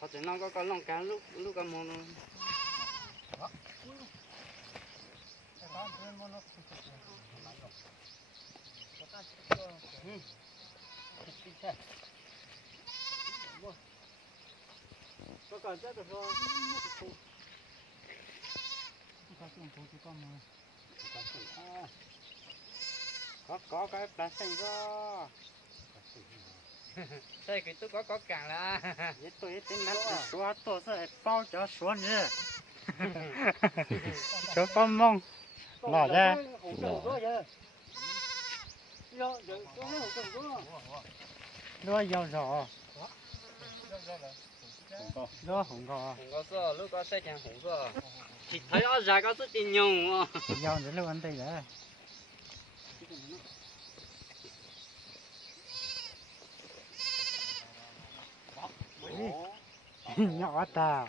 họ chỉ nó có lông cá lúc lúc cái món có còn chết được không? Có cái lá xanh đó. Đây cái tôi có càng là. Vậy tôi tính nắn xóa tôi sẽ bao cho xóa nhé. Cho con mông. Lỏ ra. Nó dao rõ. Nó không có. Không có sao, lúc có xe chẳng không có. Chỉ thấy nó ra có chút tiền nhung. Dao để lúc ăn tay đấy. Nhỏ ta.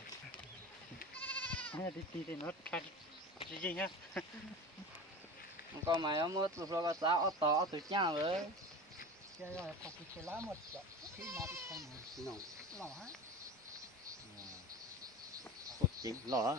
Nghe đi nó cắt gì nhá. Con mày nó mất rồi có sao to từ cha rồi. Cái rồi có cái lá một cái nó bị không lỏ hả? Chính lỏ.